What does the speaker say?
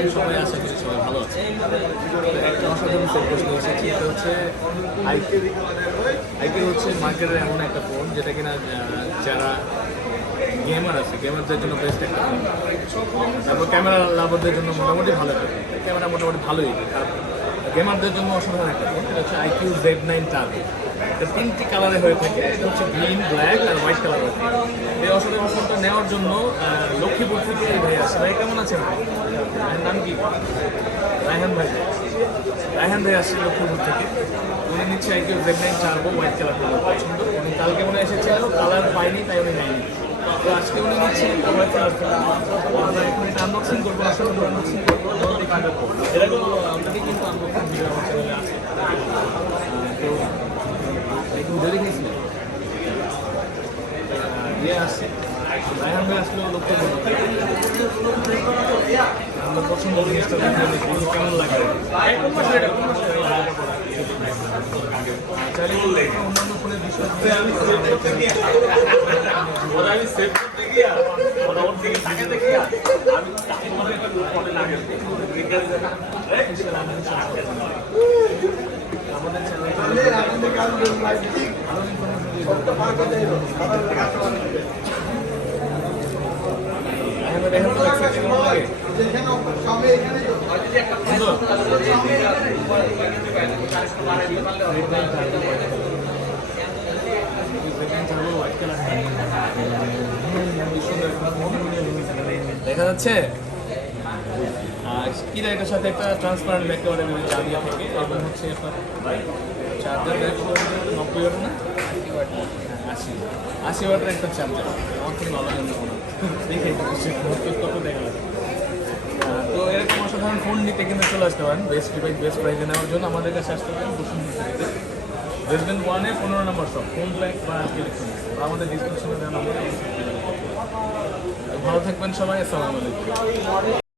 আছেন সবাই? আশা করি সবাই ভালো আছে। একটা অসাধারণ সেট প্রশ্ন এসেছে, এটা হচ্ছে আইকিউ। আইকিউ হচ্ছে মার্কেটের এমন একটা ফোন যেটা কিনা যারা গেমার আছে গেমারদের জন্য বেস্ট একটা ফোন। তারপর ক্যামেরা লাভারদের জন্য মোটামুটি ভালো একটা ফোন, ক্যামেরা মোটামুটি ভালোই, খারাপ গেমারদের জন্য অসাধারণ একটা ফোন। এটা হচ্ছে আইকিউ Z9 টার্বো। এটা 3টি কালারে হয়ে থাকে, এটা হচ্ছে গ্রিন, ব্ল্যাক আর হোয়াইট কালার হয়ে থাকে। এই অসাধারণ ফোনটা নেওয়ার জন্য লক্ষ্মীপুর থেকে এই ভাই আসছে। ভাই কেমন আছেন? ভাইয়ের নাম কি? রায়হান ভাই। রায়হান ভাই আসছে লক্ষ্মীপুর থেকে। উনি নিচ্ছে IQ Z9 turbo, white colour পছন্দ। উনি কালকে মনে এসেছিল, কালার পাইনি তাই উনি নেয়নি। তো আজকে উনি নিচ্ছে হোয়াইট কালার। আমরা এখন এটা আনবক্সিং করবো, আসলে আনবক্সিং করবো। এরকম অলরেডি কিন্তু আনবক্সিং ভিডিও আমার চ্যানেলে আছে। তো একটু দেরি হয়েছিলেন ইয়ে আসছে, রায়হান ভাই আসলে লক্ষ্য আমরা পছন্দ জিনিসটা দেখে কেমন লাগে। অন্যান্য ফোনের বিষয় আমাদের দেখা যাচ্ছে কিনা এটার সাথে একটা ট্রান্সপারেন্ট ব্যাক কভার এবং চাবিয়া থাকে এবং হচ্ছে আপনার চার্জার ব্যাক 90 ওয়াট না 80 ওয়াটের একটা চার্জার। আমার থেকে ভালো জন্য দেখে কত দেখা লাগে। তো এরকম অসাধারণ ফোন নিতে কিন্তু চলে আসতে পারেন বেস্ট ডিভাইস বেস্ট প্রাইসে নেওয়ার জন্য। আমাদের কাছে আসতে পারেন বসুন্ধরা রেসিডেন্ট 1-এ 15 নম্বর শপ, ফোন ব্ল্যাক বা ইলেকট্রনিক্স। আমাদের ডিসক্রিপশনে দেওয়া নম্বরে ভালো থাকবেন সবাই। আসসালামু আলাইকুম।